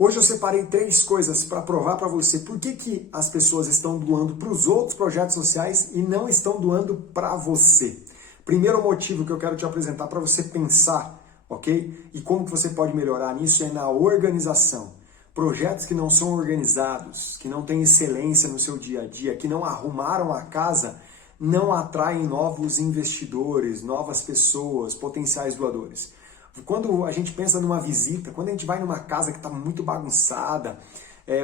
Hoje eu separei 3 coisas para provar para você por que as pessoas estão doando para os outros projetos sociais e não estão doando para você. Primeiro motivo que eu quero te apresentar para você pensar, ok? E como que você pode melhorar nisso é na organização. Projetos que não são organizados, que não têm excelência no seu dia a dia, que não arrumaram a casa, não atraem novos investidores, novas pessoas, potenciais doadores. Quando a gente pensa numa visita, quando a gente vai numa casa que está muito bagunçada,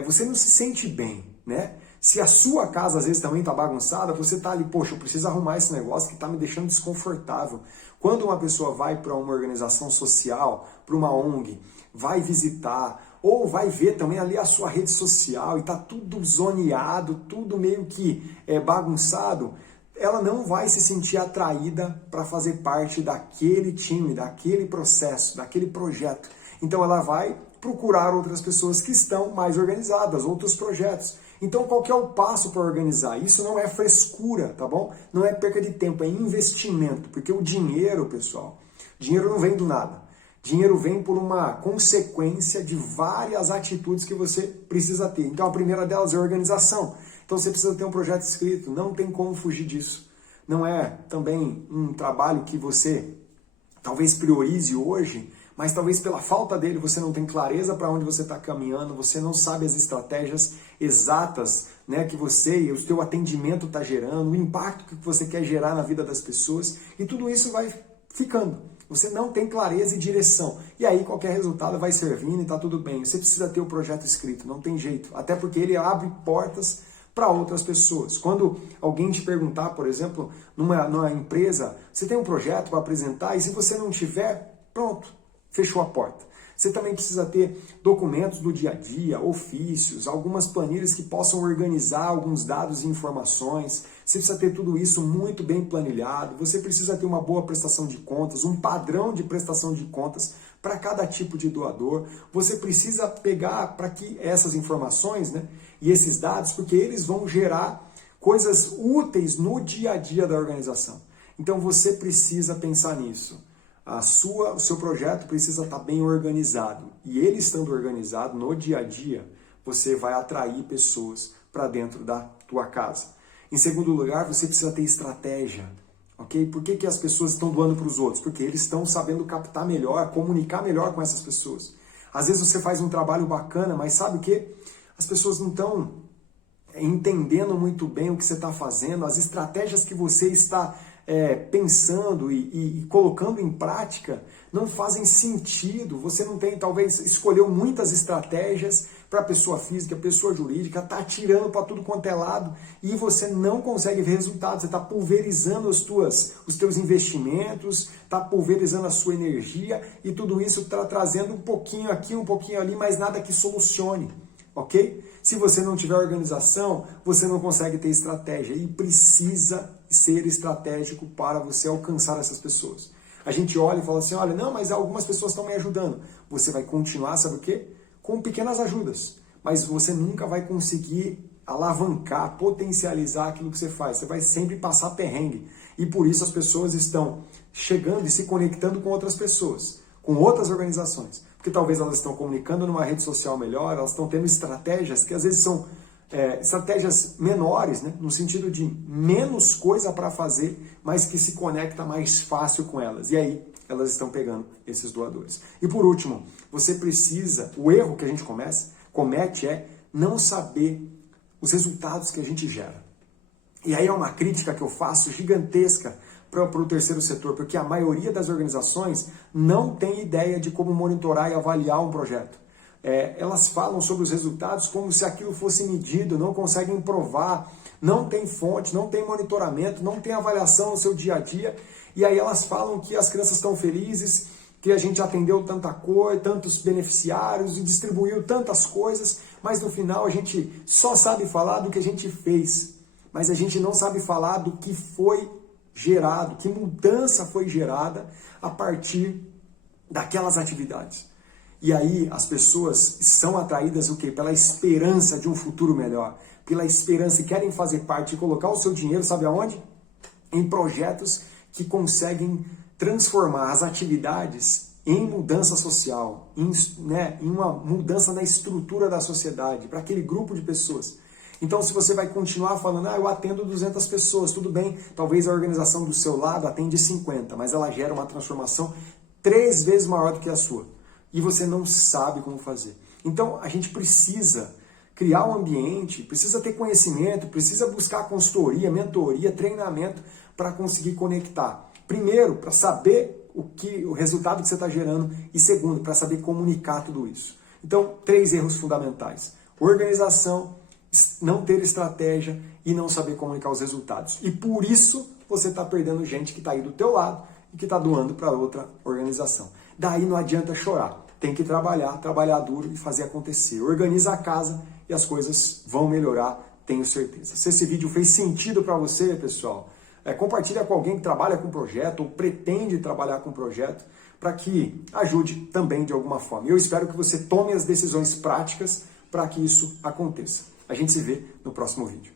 você não se sente bem, né? Se a sua casa às vezes também está bagunçada, você está ali, poxa, eu preciso arrumar esse negócio que está me deixando desconfortável. Quando uma pessoa vai para uma organização social, para uma ONG, vai visitar, ou vai ver também ali a sua rede social e está tudo zoneado, tudo meio que bagunçado, ela não vai se sentir atraída para fazer parte daquele time, daquele processo, daquele projeto. Então ela vai procurar outras pessoas que estão mais organizadas, outros projetos. Então qual que é o passo para organizar? Isso não é frescura, tá bom? Não é perca de tempo, é investimento. Porque o dinheiro, pessoal, dinheiro não vem do nada. Dinheiro vem por uma consequência de várias atitudes que você precisa ter. Então a primeira delas é a organização. Então você precisa ter um projeto escrito, não tem como fugir disso. Não é também um trabalho que você talvez priorize hoje, mas talvez pela falta dele você não tem clareza para onde você está caminhando, você não sabe as estratégias exatas, né, que você e o seu atendimento está gerando, o impacto que você quer gerar na vida das pessoas, e tudo isso vai ficando. Você não tem clareza e direção. E aí qualquer resultado vai servindo e está tudo bem. Você precisa ter o projeto escrito, não tem jeito. Até porque ele abre portas para outras pessoas. Quando alguém te perguntar, por exemplo, numa empresa, você tem um projeto para apresentar e se você não tiver, pronto, fechou a porta. Você também precisa ter documentos do dia a dia, ofícios, algumas planilhas que possam organizar alguns dados e informações. Você precisa ter tudo isso muito bem planilhado. Você precisa ter uma boa prestação de contas, um padrão de prestação de contas para cada tipo de doador. Você precisa pegar para que essas informações, né, e esses dados, porque eles vão gerar coisas úteis no dia a dia da organização. Então você precisa pensar nisso. O seu projeto precisa estar bem organizado. E ele estando organizado no dia a dia, você vai atrair pessoas para dentro da tua casa. Em segundo lugar, você precisa ter estratégia. Okay? Por que as pessoas estão doando para os outros? Porque eles estão sabendo captar melhor, comunicar melhor com essas pessoas. Às vezes você faz um trabalho bacana, mas sabe o quê? As pessoas não estão entendendo muito bem o que você está fazendo, as estratégias que você está pensando e colocando em prática não fazem sentido. Você não tem, talvez, escolheu muitas estratégias para a pessoa física, pessoa jurídica, está atirando para tudo quanto é lado e você não consegue ver resultados. Você está pulverizando os teus investimentos, está pulverizando a sua energia e tudo isso está trazendo um pouquinho aqui, um pouquinho ali, mas nada que solucione. Ok? Se você não tiver organização, você não consegue ter estratégia e precisa ser estratégico para você alcançar essas pessoas. A gente olha e fala assim, olha, não, mas algumas pessoas estão me ajudando. Você vai continuar, sabe o quê? Com pequenas ajudas, mas você nunca vai conseguir alavancar, potencializar aquilo que você faz. Você vai sempre passar perrengue. E por isso as pessoas estão chegando e se conectando com outras pessoas, com outras organizações. Porque talvez elas estão comunicando numa rede social melhor, elas estão tendo estratégias que às vezes são estratégias menores, né? No sentido de menos coisa para fazer, mas que se conecta mais fácil com elas. E aí elas estão pegando esses doadores. E por último, você precisa, o erro que a gente comete é não saber os resultados que a gente gera. E aí é uma crítica que eu faço gigantesca para o terceiro setor, porque a maioria das organizações não tem ideia de como monitorar e avaliar um projeto. Elas falam sobre os resultados como se aquilo fosse medido, não conseguem provar, não tem fonte, não tem monitoramento, não tem avaliação no seu dia a dia, e aí elas falam que as crianças estão felizes, que a gente atendeu tanta coisa, tantos beneficiários e distribuiu tantas coisas, mas no final a gente só sabe falar do que a gente fez, mas a gente não sabe falar do que foi gerado, que mudança foi gerada a partir daquelas atividades. E aí as pessoas são atraídas o quê? Pela esperança de um futuro melhor, pela esperança e querem fazer parte e colocar o seu dinheiro, sabe aonde? Em projetos que conseguem transformar as atividades em mudança social, em uma mudança na estrutura da sociedade, para aquele grupo de pessoas. Então, se você vai continuar falando, eu atendo 200 pessoas, tudo bem, talvez a organização do seu lado atende 50, mas ela gera uma transformação 3 vezes maior do que a sua. E você não sabe como fazer. Então, a gente precisa criar um ambiente, precisa ter conhecimento, precisa buscar consultoria, mentoria, treinamento para conseguir conectar. Primeiro, para saber o resultado que você está gerando e segundo, para saber comunicar tudo isso. Então, 3 erros fundamentais. Organização, não ter estratégia e não saber comunicar os resultados. E por isso você está perdendo gente que está aí do teu lado e que está doando para outra organização. Daí não adianta chorar. Tem que trabalhar duro e fazer acontecer. Organiza a casa e as coisas vão melhorar, tenho certeza. Se esse vídeo fez sentido para você, pessoal, compartilha com alguém que trabalha com projeto ou pretende trabalhar com projeto para que ajude também de alguma forma. Eu espero que você tome as decisões práticas para que isso aconteça. A gente se vê no próximo vídeo.